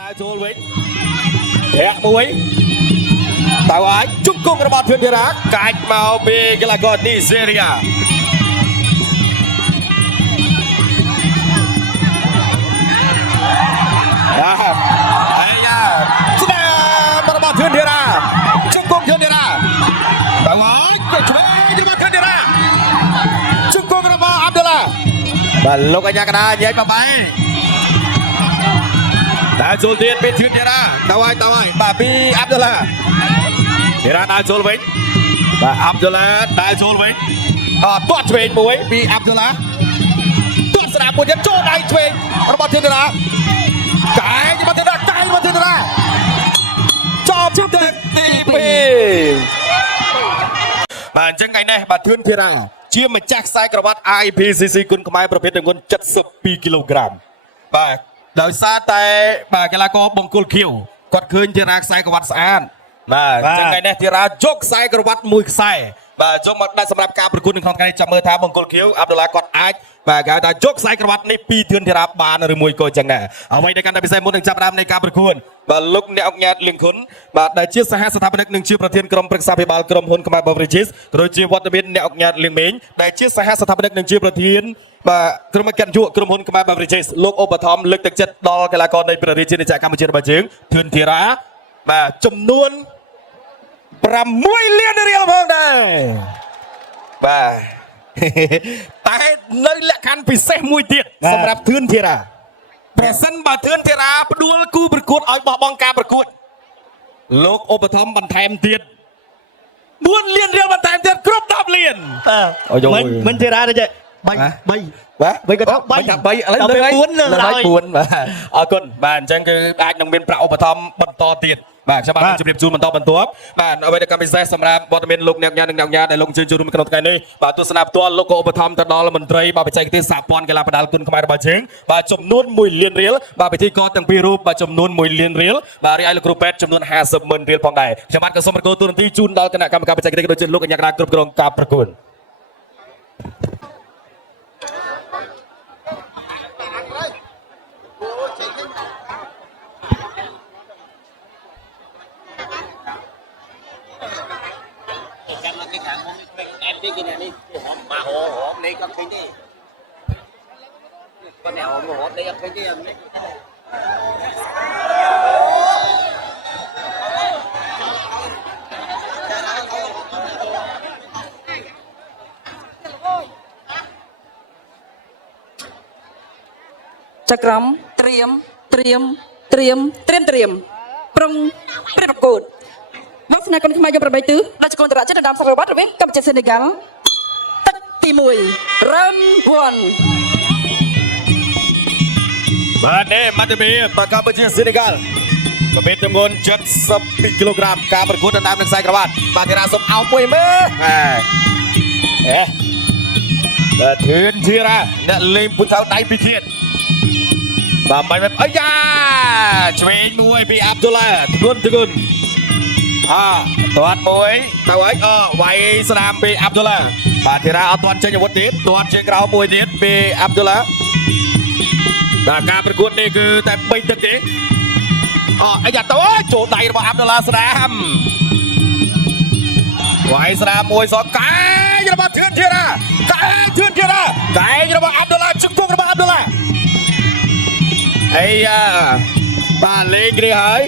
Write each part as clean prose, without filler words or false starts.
đáចូលវិញធាក់មួយតើអាចជង្គង់របស់ធឿនធីរ៉ាកាច់មកពីកីឡាករនីហ្សេរីយ៉ាអាយ៉ាស្ដាប់របស់ធឿនធីរ៉ាជង្គង់ធឿនធីរ៉ាតើអាចឆ្វេងរបស់ធឿនធីរ៉ាជង្គង់របស់អាប់ឌុលឡាបាទលោកអញ្ញាកណ្ដាលញែកមកបែតែចូលទៀតពីធឿនធីរ៉ាតើហើយបាទពីអាប់ឌុលឡាធីរ៉ាដើរចូលវិញបាទអាប់ឌុលឡាដើរចូលវិញទាត់ឆ្វេងមួយពីអាប់ឌុលឡាទាត់ស្ដាប់មួយទៀតចូលដៃឆ្វេងរបស់ធឿនធីរ៉ាកាយរបស់ធឿនធីរ៉ាចប់ទឹកទី2បាទអញ្ចឹងថ្ងៃនេះបាទធឿនធីរ៉ាជាម្ចាស់ខ្សែក្រវ៉ាត់ IPCC គុណខ្មែរប្រភេទទម្ងន់72គីឡូក្រាមបាទដោយសារតែបាទកីឡាករបង្គោលខៀវគាត់ឃើញធីរ៉ាខ្សែក្រវ៉ាត់ស្អាតបាទអញ្ចឹងថ្ងៃនេះធីរ៉ាយកខ្សែក្រវ៉ាត់មួយខ្សែបាទយកមកដាក់សម្រាប់ការប្រកួតនៅក្នុងថ្ងៃនេះចាំមើលថាបង្គោលខៀវអាប់ឌុលឡាគាត់អាចបាទគេហៅថាយកខ្សែក្រវ៉ាត់នេះពីធឿនធីរ៉ាបានឬមួយក៏អញ្ចឹងដែរអ្វីដែលកាន់តែពិសេសមុននឹងចាប់ផ្ដើមនៃការប្រកួតបាទលោកអ្នកអង្គញាតលៀងខុនបាទដែលជាសហស្ថាបនិកនិងជាប្រធានក្រុមប្រឹក្សាភិបាលក្រុមហ៊ុនខ្មែរ Beverages ក៏ដូចជាវត្តមានអ្នកអង្គញាតលៀងមេងដែលជាសហស្ថាបនិកនិងជាប្រធានបាទក្រុមកិត្តិយសក្រុមហ៊ុនខ្មែរ Beverages លោកឧបត្ថម្ភលើកទឹកចិត្តដល់កីឡាករនៃព្រះរាជាណាចក្រកម្ពុជារបស់យើងធឿនធីរ៉ាបាទចំនួន6 លានរៀលផងដែរបាទតែនៅលក្ខខណ្ឌពិសេសមួយទៀតសម្រាប់ធឿនធីរ៉ាប្រសិនបើធឿនធីរ៉ាផ្ដួលគូប្រកួតឲ្យបោះបង់ការប្រកួតលោកឧបត្ថម្ភបន្ថែមទៀត4 លានរៀលបន្ថែមទៀតគ្រប់10 លានមិនធីរ៉ាទេចេះ3ក៏ថា3ឥឡូវលើ4បាទអរគុណបាទអញ្ចឹងគឺអាចនឹងមានប្រាក់ឧបត្ថម្ភបន្តទៀតបាទខ្ញុំបានជម្រាបជូនបន្តបន្ទាប់បាទអ្វីដែលកម្មពិសេសសម្រាប់វត្តមានលោកអ្នកញ៉ានិងអ្នកញ៉ាដែលលោកជើញចូលរួមក្នុងថ្ងៃនេះបាទទស្សនាផ្ទាល់លោកក៏ឧបត្ថម្ភទៅដល់មន្ត្រីបាទបច្ចេកទេសសហព័ន្ធកីឡាផ្ដាល់គុណខ្មែររបស់យើងបាទចំនួន1 លានរៀលបាទពិធីករទាំងពីររូបបាទចំនួន1 លានរៀលបាទរីឯលោកគ្រូពេទ្យចំនួន50,000 រៀលផងដែរខ្ញុំបាទក៏សូមប្រកោតទូរនទីជូនដល់គណៈកម្មការបច្ចេកទេសដូចជាលោកអញ្ញាកណ្ដាលគ្រប់គ្រងការប្រកួតcái này đi hòm mà hòm đi con khinh đi con này hòm đi con khinh đi chắc lắm triềm prong prep cột vóc này con mai cho bà tứ đã con trả chất đam sao bắt rồi cầm chân Senegal tắt tì mùi râm buồn បាទនេះមកទៅពីកម្ពុជាសេនេហ្គាល់ប្រភេទទម្ងន់72គីឡូក្រាមការប្រកួតដណ្ដើមនឹងខ្សែក្រវ៉ាត់បាទធីរ៉ាសុំអោបមួយមើលបាទធឿនធីរ៉ាអ្នកលេងពុទ្ធៅដៃពីទៀតបាទមិនអាយ៉ាឆ្វេងមួយពីអាប់ឌុលឡាធ្ងន់ទាត់មួយទៅហើយវាយស្នាមពីអាប់ឌុលឡាបាទធីរ៉ាអត់ទាន់ចេញអាវុធទៀតទាត់ជើងក្រោមមួយទៀតពីអាប់ឌុលឡាបាទការប្រកួតនេះគឺតែ3ទឹកទេអាយ៉ាទៅចូលដៃរបស់អាប់ឌុលឡាស្នាមវាយស្នាមមួយសក់កាយរបស់ធឿនធីរ៉ាកាយរបស់អាប់ឌុលឡាជង្គង់របស់អាប់ឌុលឡាអាយ៉ាបាទលេងគ្នាហើយ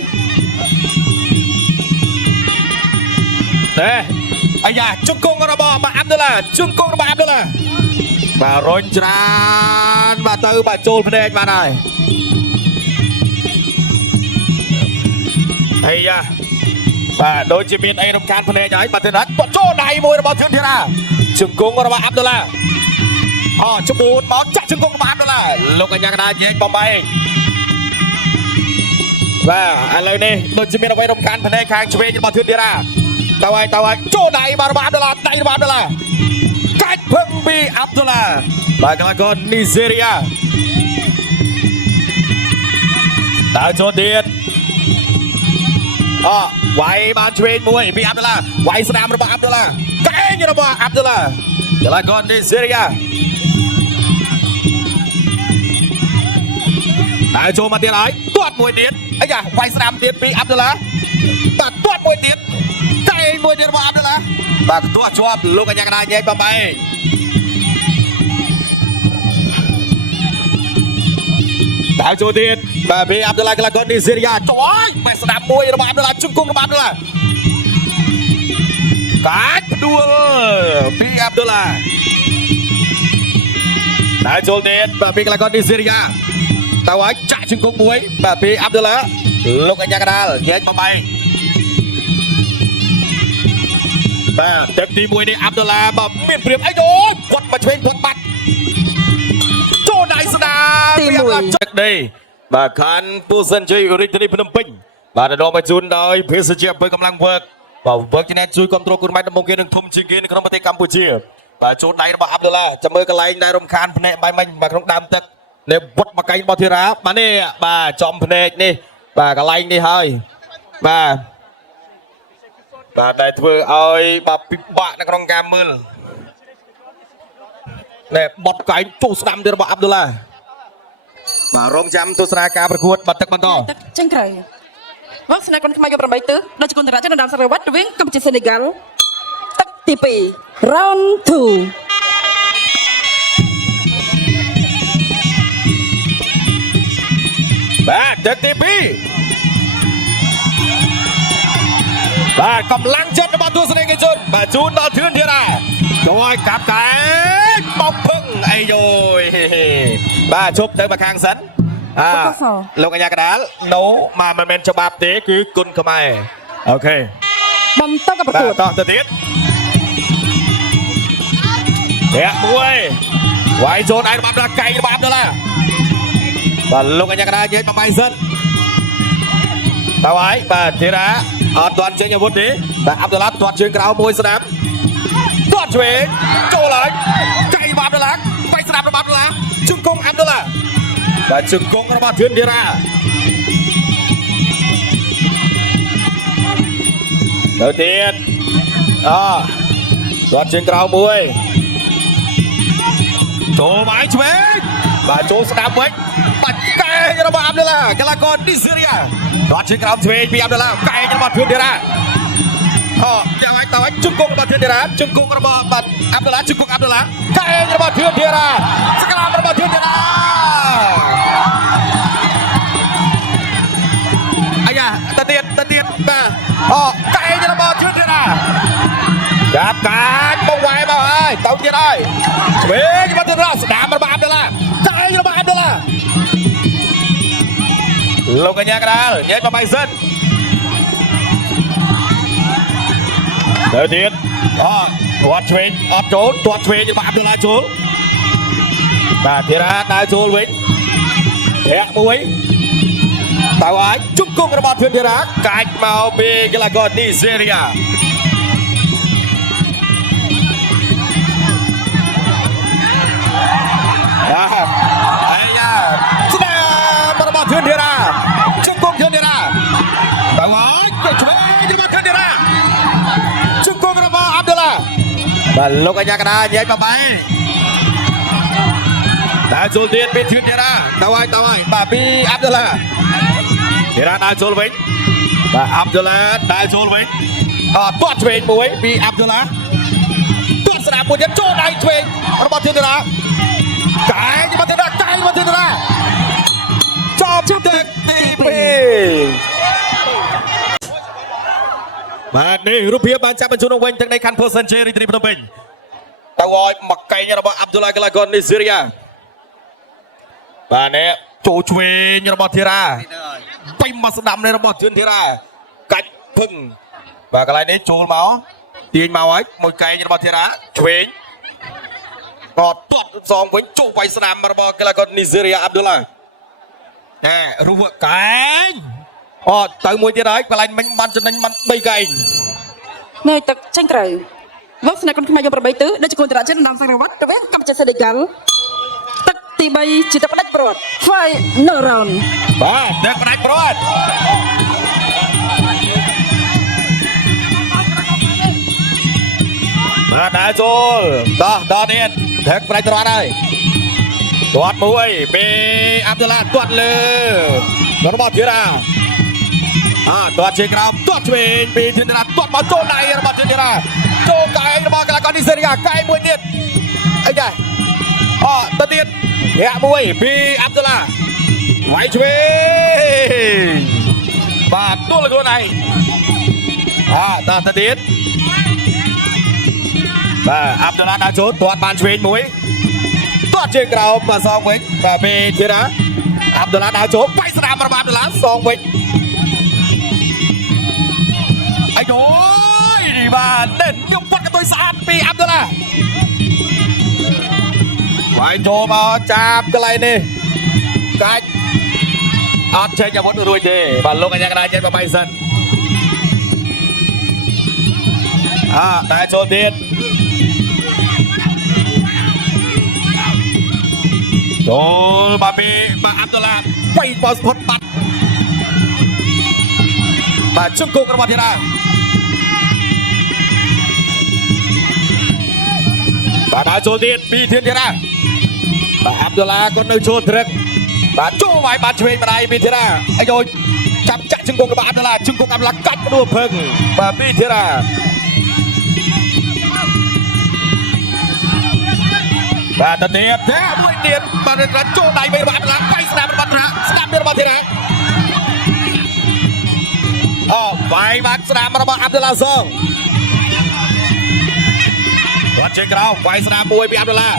អាយ៉ាជង្គង់របស់អាប់ឌុលឡាបាទរុញច្រានបាទទៅបាទចូលភ្នែកបានហើយអាយ៉ាបាទដូចជាមានអីរំខានភ្នែកហើយបាទទៅណាត់ចូលដៃមួយរបស់ធឿនធីរ៉ាជង្គង់របស់អាប់ឌុលឡាច្បូតមកចាក់ជង្គង់របស់អាប់ឌុលឡាលោកអញ្ញាកណ្ដាលញែកបំបែកបាទឥឡូវនេះដូចជាមានអ្វីរំខានភ្នែកខាងឆ្វេងរបស់ធឿនធីរ៉ាទៅហើយចូលដៃរបស់អាប់ឌុលឡាកាច់ភឹងពីអាប់ឌុលឡាបាទកីឡាករនីហ្សេរីយ៉ាដើរចូលទៀតវាយបានឆ្វេងមួយពីអាប់ឌុលឡាវាយស្នាមរបស់អាប់ឌុលឡាកែងរបស់អាប់ឌុលឡាកីឡាករនីហ្សេរីយ៉ាដ តែចូលមកទៀតហើយទាត់មួយទៀតអាយ៉ាវាយស្រាមទៀតពីអាប់ឌុលឡាបាទទាត់មួយទៀតកែមួយទៀតរបស់អាប់ឌុលឡាបាទទាត់ជាប់លោកកញ្ញាកណ្ដាលញែកបបែតែចូលទៀតបាទពីអាប់ឌុលឡាកន្លងកូននីសេរីយ៉ាចូលបែស្ដាប់មួយរបស់អាប់ឌុលឡាជង្គង់របស់អាប់ឌុលឡាកាច់ផ្ដួលពីអាប់ឌុលឡាតែចូលទៀតបាទពីកន្លងកូននីសេរីយ៉ាតើឲ្យចាក់ជង្គង់មួយបាទពីអាប់ឌុលឡាលោកកញ្ញាកណ្ដាលញែកបបែបាទទឹកទី1នេះអាប់ឌុលឡាបាទមានព្រៀបអីដូចគាត់មកឆ្វេងគាត់បាត់ចូលដៃស្ដាពីអាប់ឌុលឡាចឹកនេះបាទខានពូសិនជ័យរាជធានីភ្នំពេញបាទដកមកជូនដោយភេសជ្ជៈបើកម្លាំងវើកបាទវើកជាអ្នកជួយគ្រប់គ្រងគុណម៉ែដំបងគេនឹងធំជាងគេនៅក្នុងប្រទេសកម្ពុជាបាទចូលដៃរបស់អាប់ឌុលឡាចាំមើលកន្លែងដែលរំខានភ្នែកបាយមិញបាទក្នុងដើមទឹកនេះវត្តមកកៃរបស់ធីរ៉ាបាទនេះបាទចំភ្នែកនេះបាទកន្លែងនេះហើយបាទបាទដែលធ្វើឲ្យបាទពិបាកនៅក្នុងការមើលនេះបត់កែងចូលស្ដាំទៅរបស់អាប់ឌុលឡាបាទរងចាំទស្សនាការប្រកួតបាត់ទឹកបន្តទឹកចេញក្រៅវគ្គស្នេហ៍កូនខ្មែរយក8ទិសដោយជគុណតារាចិនដាមសារវត្តរវាងកម្ពុជាសេនេហ្គាល់ទឹកទី2 round 2បាទទឹកទី2បាទកម្លាំងចិត្តរបស់ទស្សនិកជនបាទជូនដល់ធឿនធីរ៉ាជួយកាប់កែបោកភឹងអីយយបាទជប់ទៅមកខាងសិនលោកកញ្ញាកណ្ដាល no មកមិនមែនច្បាប់ទេគឺគុណខ្មែរអូខេបន្តกับប្រកួតតោះទៅទៀតអ្នកមួយវាយចូលដៃរបស់ដល់កៃរបស់អាប់ឌុលឡាបាទលោកកញ្ញាកណ្ដាលនិយាយបបាយសិនតើហើយបាទធីរ៉ាអត់ទាន់ចេញអាវុធទេបាទអាប់ឌុលឡាទាត់ជើងក្រៅមួយស្ដាប់ទាត់ឆ្វេងចូលហើយកៃរបស់អាប់ឌុលឡាបាយស្ដាប់របស់អាប់ឌុលឡាជង្គង់អាប់ឌុលឡាបាទជង្គង់របស់ធឿនធីរ៉ាទៅទៀតទាត់ជើងក្រៅមួយចូលមកឆ្វេងបាទចូលស្ដាប់វិញបាច់កែងរបស់អាប់ឌុលឡាកីឡាករនីសេរីយ៉ាទាត់ជើងក្រៅឆ្វេងពីអាប់ឌុលឡាកែងរបស់ធឿនធីរ៉ាយ៉ាងម៉េចតើជង្គង់របស់ធឿនធីរ៉ាជង្គង់របស់បាទអាប់ឌុលឡាជង្គង់អាប់ឌុលឡាកែងរបស់ធឿនធីរ៉ាសក្រាមរបស់ធឿនធីរ៉ាអាយ៉ាទៅទៀតបាទកែងរបស់ធឿនធីរ៉ាចាប់កាច់បងវាយមកហើយទៅទៀតហើយឆ្វេងរបស់ធឿនធីរ៉ាស្ដាមរបស់អាប់ឌុលឡាកែងរបស់អាប់ឌុលឡាលោកកញ្ញាកណ្ដាលញ៉ែបបាយសិនទៅទៀតទាត់ឆ្វេងអត់ចូលទាត់ឆ្វេងរបស់អាប់ឌុលឡាចូលបាទធីរ៉ាដើរចូលវិញធាក់មួយតើអាចជង្គង់របស់ធឿនធីរ៉ាកាច់មកពីកីឡាករនីសេរីយ៉ាអាយ៉ាស្ដាមរបស់ធឿនធីរ៉ាជង្គង់ធឿនធីរ៉ាតើអាចឆ្វេងរបស់ធឿនធីរ៉ាជង្គង់របស់អាប់ឌុលឡាបាទលោកកញ្ញាកណ្ដាលញែកបបាយដើរចូលទៀតពីធឿនធីរ៉ាតើហើយបាទពីអាប់ឌុលឡាធីរ៉ាដើរចូលវិញបាទអាប់ឌុលឡាដើរចូលវិញទាត់ឆ្វេងមួយពីអាប់ឌុលឡាទាត់ស្ដាប់មួយទៀតចូលដៃឆ្វេងរបស់ធឿនធីរ៉ាកែងរបស់ធឿនធីរ៉ាចប់ទឹកទី2បាទនេះរូបភាពបានចាប់បញ្ជូនវិញទាំងនៃខណ្ឌភូសិនជ័យរាជធានីភ្នំពេញតើឲ្យមកកែងរបស់អាប់ឌុលឡាកីឡាករនីសេរីយ៉ាបាទនេះចូលឆ្វេងរបស់ធីរ៉ាបៃមកស្ដាំនៃរបស់ធឿនធីរ៉ាកាច់ភឹងបាទកន្លែងនេះចូលមកទាញមកហើយមួយកែងរបស់ធីរ៉ាឆ្វេងក៏ទាត់សងវិញចូលវាយស្ដាំរបស់កីឡាករនីសេរីយ៉ាអាប់ឌុលឡារូបកែងទៅមួយទៀតហើយកន្លែងមិញបានចំណេញបាន3កែងនៅទឹកចេញក្រៅវគ្គស្នេហ៍កូនខ្មែរយក8ទិសដោយជគុណតារាចិនដាមសារវត្តរវាងកម្ពុជាសេនេហ្គាល់ទឹកទី3ជាទឹកផ្ដាច់ព្រាត់ Final round បាទទឹកផ្ដាច់ព្រាត់បាទដើរចូលដល់នេះទឹកផ្ដាច់ព្រាត់ហើយ ตัวมวยเปอับดุลลาตัวเลยกระบอกทีระตัวเชียงรายตัวเชนปีทีระตัวมาโจนายกระบอกทีระโจไก่กระบอกกลางกันที่เสียไก่มวยเนี่ยไอ้ใหญ่ตัวเดียดเฮียมวยปีอับดุลลาไว้ช่วยบาดตัวละคนไหนตัวเดียดอับดุลลาดาวโจตัวบานช่วยมวยตัวเชียงรายมา2 วิปีทีระอับดุลลาดาวโจไปสนามประมาณ2 วิไอ้โน้ยดีบ้านเด่นยกปัดกับตัวสะอาดปีอับดุลลาไว้โจมาจับกันเลยนี่กัดอัดเชนอย่าพ้นรวยดีบ้านลงกันยังไงเย็นมาไปสันแต่โจเด็ดโจมาปีมาอับดุลลาไปบอลสปอร์ตบัตมาชุกกุกระบาดทีละมาได้โจเด็ดปีเทียนทีละมาอับดุลลาคนนึงโชว์ทริกมาโจไว้มาช่วยมาได้ปีทีละไอ้โยจับจับชุกกุกระบาดอับดุลลาชุกกุกอับดุลลากัดมาดูเพิ่งมาปีทีละมาตัดเดียบแท้มวยเดียบมาเดินโจได้ไปบ้านละไปสนามบ้านละสนามเดินบ้านทีละไปบ้านสนามบ้านอับดุลลาซองวัดเชียงรายไปสนามมวยปีอับดุลลา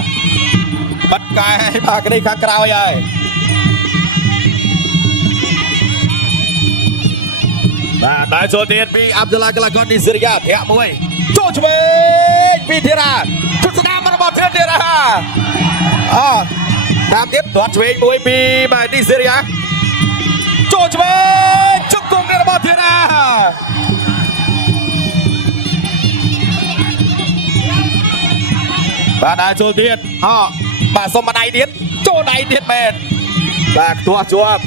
บัดกายให้พากันได้ข้างกราวใหญ่นายโจเดียนปีอับดุลลากลากรนิสริยาเทียมวยโจชเวงปีทีละชุดสนามบ้านทีละตามเด็บตัวช่วยมวยปีมาดิเซียโจชเวจุกกงในระบบเทียนะบาดาโจเดียดบาสมบัติเดียดโจไดเดียดแมนบาตัวจวบ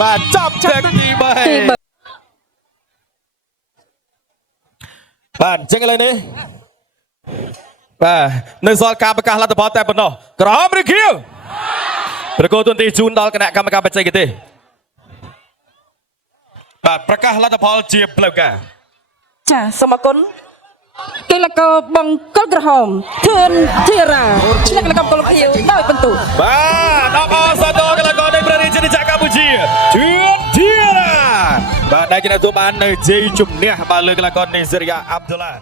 บาจับเช็คดีแมนบานเช็คอะไรนี่ในส่วนการประกาศรัฐบาลแต่ปนกรอบหรือคิวประกอบตัวที่จูนดอลคณะกรรมการประจัยกันทีประกาศรัฐบาลเจียบเปล่ากันจ้าสมกุลกีฬากรบังกลกระหอมเทือนทีระชนะกีฬากรกลคิวได้เป็นตุน้องอสโตกีฬากรในประเทศจีนจากกัมพูชีเทือนทีระได้กีฬาตัวบ้านในจีจุ่มเนี่ยมาเลยกีฬากรในเซียอับดุลลา